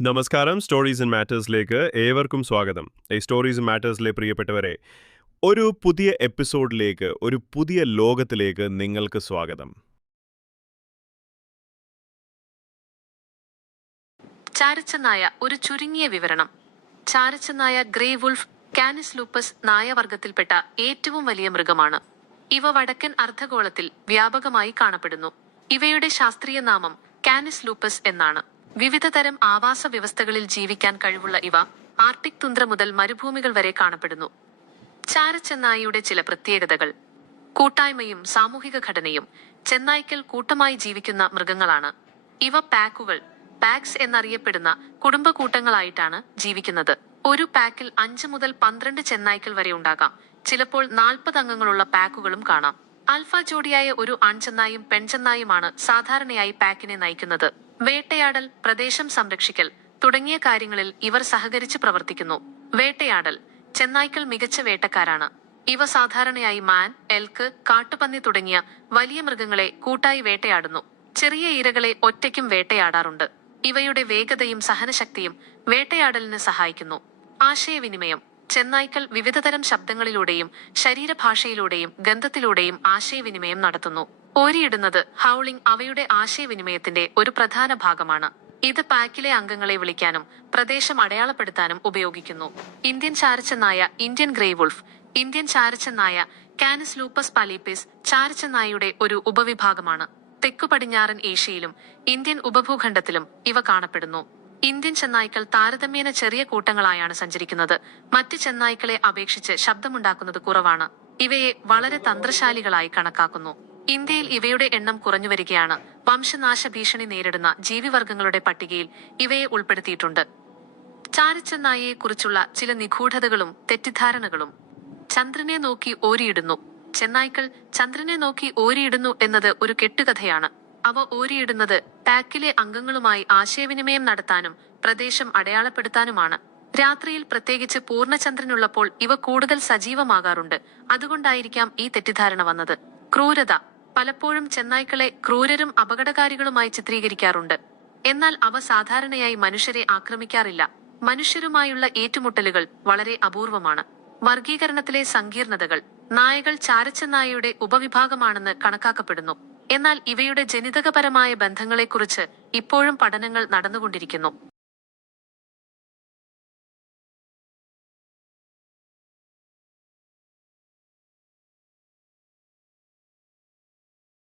നമസ്കാരം. Stories and മാറ്റേഴ്സിലേക്ക് ഏവർക്കും സ്വാഗതം. ഈ സ്റ്റോറീസ് മാറ്റേഴ്സിലെ പ്രിയപ്പെട്ടവരെ ഒരു പുതിയ എപ്പിസോഡിലേക്ക് ഒരു പുതിയ ലോകത്തിലേക്ക് നിങ്ങൾക്ക് സ്വാഗതം. ചാരച്ചനായ ഒരു ചുരുങ്ങിയ വിവരണം. ചാരച്ചനായ ഗ്രേ വുൾഫ് കാനിസ് ലൂപ്പസ് നായവർഗത്തിൽപ്പെട്ട ഏറ്റവും വലിയ മൃഗമാണ്. ഇവ വടക്കൻ അർദ്ധഗോളത്തിൽ വ്യാപകമായി കാണപ്പെടുന്നു. ഇവയുടെ ശാസ്ത്രീയ നാമം കാനിസ് ലൂപ്പസ് എന്നാണ്. വിവിധ തരം ആവാസ വ്യവസ്ഥകളിൽ ജീവിക്കാൻ കഴിവുള്ള ഇവ ആർട്ടിക് തുന്ദ്ര മുതൽ മരുഭൂമികൾ വരെ കാണപ്പെടുന്നു. ചാരച്ചെന്നായിയുടെ ചില പ്രത്യേകതകൾ. കൂട്ടായ്മയും സാമൂഹിക ഘടനയും ചെന്നായ്ക്കൽ കൂട്ടമായി ജീവിക്കുന്ന മൃഗങ്ങളാണ്. ഇവ പാക്കുകൾ പാക്സ് എന്നറിയപ്പെടുന്ന കുടുംബ കൂട്ടങ്ങളായിട്ടാണ് ജീവിക്കുന്നത്. ഒരു പാക്കിൽ അഞ്ച് മുതൽ പന്ത്രണ്ട് ചെന്നായ്ക്കൽ വരെ ഉണ്ടാകാം. ചിലപ്പോൾ നാൽപ്പത് അംഗങ്ങളുള്ള പാക്കുകളും കാണാം. ആൽഫ ജോഡിയായ ഒരു ആൺചെന്നായും പെൺചെന്നായുമാണ് സാധാരണയായി പാക്കിനെ നയിക്കുന്നത്. വേട്ടയാടൽ പ്രദേശം സംരക്ഷിക്കൽ തുടങ്ങിയ കാര്യങ്ങളിൽ ഇവർ സഹകരിച്ച് പ്രവർത്തിക്കുന്നു. വേട്ടയാടൽ ചെന്നായ്ക്കൾ മികച്ച വേട്ടക്കാരാണ്. ഇവ സാധാരണയായി മാൻ എൽക്ക് കാട്ടുപന്നി തുടങ്ങിയ വലിയ മൃഗങ്ങളെ കൂട്ടായി വേട്ടയാടുന്നു. ചെറിയ ഇരകളെ ഒറ്റയ്ക്കും വേട്ടയാടാറുണ്ട്. ഇവയുടെ വേഗതയും സഹനശക്തിയും വേട്ടയാടലിന് സഹായിക്കുന്നു. ആശയവിനിമയം ചെന്നായ്ക്കൾ വിവിധതരം ശബ്ദങ്ങളിലൂടെയും ശരീരഭാഷയിലൂടെയും ഗന്ധത്തിലൂടെയും ആശയവിനിമയം നടത്തുന്നു. ഓരിയിടുന്നത് ഹൗളിംഗ് അവയുടെ ആശയവിനിമയത്തിന്റെ ഒരു പ്രധാന ഭാഗമാണ്. ഇത് പാക്കിലെ അംഗങ്ങളെ വിളിക്കാനും പ്രദേശം അടയാളപ്പെടുത്താനും ഉപയോഗിക്കുന്നു. ഇന്ത്യൻ ചാരച്ചനായ ഇന്ത്യൻ ഗ്രേ വുൾഫ് ഇന്ത്യൻ ചാരച്ചനായ കാനിസ് ലൂപ്പസ് പലീപ്പിസ് ചാരച്ചനായയുടെ ഒരു ഉപവിഭാഗമാണ്. തെക്കു പടിഞ്ഞാറൻ ഏഷ്യയിലും ഇന്ത്യൻ ഉപഭൂഖണ്ഡത്തിലും ഇവ കാണപ്പെടുന്നു. ഇന്ത്യൻ ചെന്നായ്ക്കൾ താരതമ്യേന ചെറിയ കൂട്ടങ്ങളായാണ് സഞ്ചരിക്കുന്നത്. മറ്റ് ചെന്നായ്ക്കളെ അപേക്ഷിച്ച് ശബ്ദമുണ്ടാക്കുന്നത് കുറവാണ്. ഇവയെ വളരെ തന്ത്രശാലികളായി കണക്കാക്കുന്നു. ഇന്ത്യയിൽ ഇവയുടെ എണ്ണം കുറഞ്ഞു വരികയാണ്. വംശനാശ ഭീഷണി നേരിടുന്ന ജീവിവർഗങ്ങളുടെ പട്ടികയിൽ ഇവയെ ഉൾപ്പെടുത്തിയിട്ടുണ്ട്. ചാരച്ചെന്നായിയെ കുറിച്ചുള്ള ചില നിഗൂഢതകളും തെറ്റിദ്ധാരണകളും ചന്ദ്രനെ നോക്കി ഓരിയിടുന്നു. ചെന്നായ്ക്കൾ ചന്ദ്രനെ നോക്കി ഓരിയിടുന്നു എന്നത് ഒരു കെട്ടുകഥയാണ്. അവ ഓരിയിടുന്നത് പാക്കിലെ അംഗങ്ങളുമായി ആശയവിനിമയം നടത്താനും പ്രദേശം അടയാളപ്പെടുത്താനുമാണ്. രാത്രിയിൽ പ്രത്യേകിച്ച് പൂർണചന്ദ്രനുള്ളപ്പോൾ ഇവ കൂടുതൽ സജീവമാകാറുണ്ട്. അതുകൊണ്ടായിരിക്കാം ഈ തെറ്റിദ്ധാരണ വന്നത്. ക്രൂരത പലപ്പോഴും ചെന്നായ്ക്കളെ ക്രൂരരും അപകടകാരികളുമായി ചിത്രീകരിക്കാറുണ്ട്. എന്നാൽ അവ സാധാരണയായി മനുഷ്യരെ ആക്രമിക്കാറില്ല. മനുഷ്യരുമായുള്ള ഏറ്റുമുട്ടലുകൾ വളരെ അപൂർവമാണ്. വർഗീകരണത്തിലെ സങ്കീർണതകൾ നായകൾ ചാരച്ചനായയുടെ ഉപവിഭാഗമാണെന്ന് കണക്കാക്കപ്പെടുന്നു. എന്നാൽ ഇവയുടെ ജനിതകപരമായ ബന്ധങ്ങളെക്കുറിച്ച് ഇപ്പോഴും പഠനങ്ങൾ നടന്നുകൊണ്ടിരിക്കുന്നു.